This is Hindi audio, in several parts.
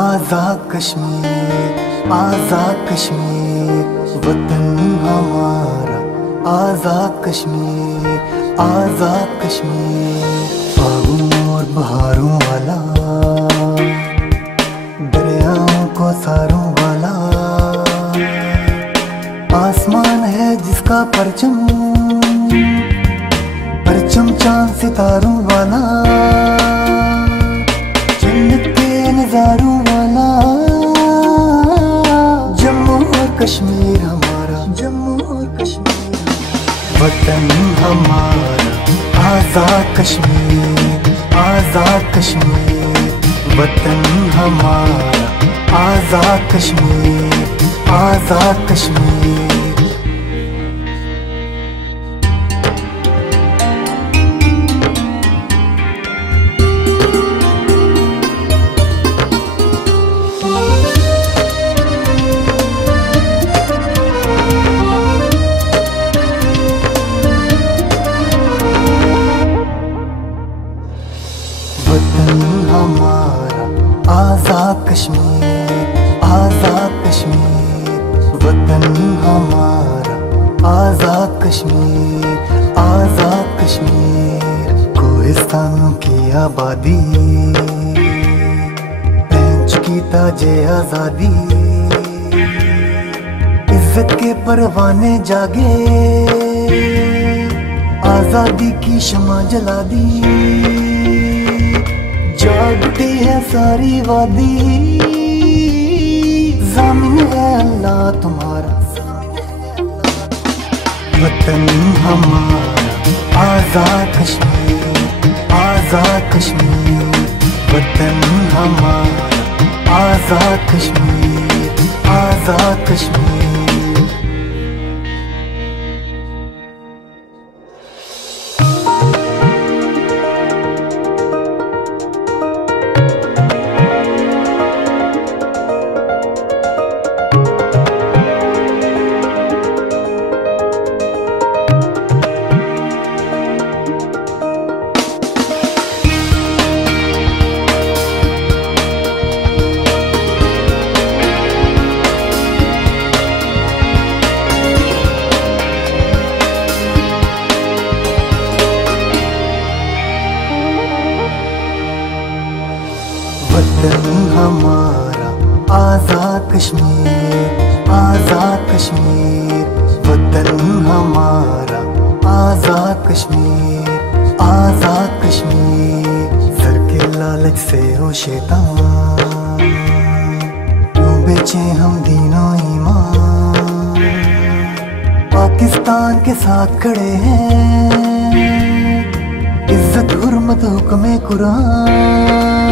आज़ाद कश्मीर, आज़ाद कश्मीर, वतन हमारा। आज़ाद कश्मीर, आज़ाद कश्मीर, बागों और बहारों वाला, दरियाओं को सारों वाला, आसमान है जिसका परचम, परचम चांद सितारों वाला, जन्नत के नजारों वाला, जम्मू और कश्मीर हमारा, जम्मू और कश्मीर वतन हमारा। आज़ाद कश्मीर, आज़ाद कश्मीर, वतन हमारा। आज़ाद कश्मीर, आज़ाद कश्मीर। वतन हमारा आज़ाद कश्मीर, आज़ाद कश्मीर, वतन हमारा आज़ाद कश्मीर, आज़ाद कश्मीर। कोहिस्तानों की आबादी, पहन चुकी ताजे आज़ादी, इज्जत के परवाने जागे, आज़ादी की शमा जला दी, जागती है सारी वादी, ज़मीन है अल्लाह तुम्हारा। वतन हमारा आज़ाद कश्मीर, आज़ाद कश्मीर, वतन हमारा आज़ाद कश्मीर, आज़ाद कश्मीर। वतन हमारा आज़ाद कश्मीर, आज़ाद कश्मीर, वतन हमारा आज़ाद कश्मीर, आज़ाद कश्मीर। सर के लालच से हो शैतान, क्यों बेचे हम दीनो ईमान, पाकिस्तान के साथ खड़े हैं, इज्जत हुर्मत हुक्म कुरान,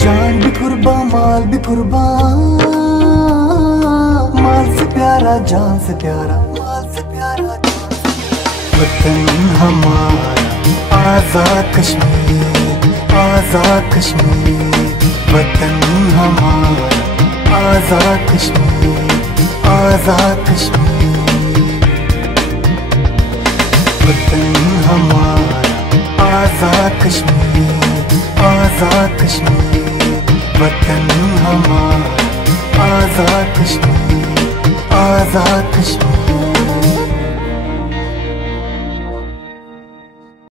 जान भी कुर्बान माल भी कुर्बान, माल से प्यारा जान से प्यारा, माल से प्यारा। वतन हमारा आज़ाद कश्मीर, आज़ाद कश्मीर, वतन हमारा आज़ाद कश्मीर, आज़ाद कश्मीर। वतन हमारा आज़ाद कश्मीर, आज़ाद कश्मीर, वतन हमारा आज़ाद कश्मीर, आज़ाद कश्मीर।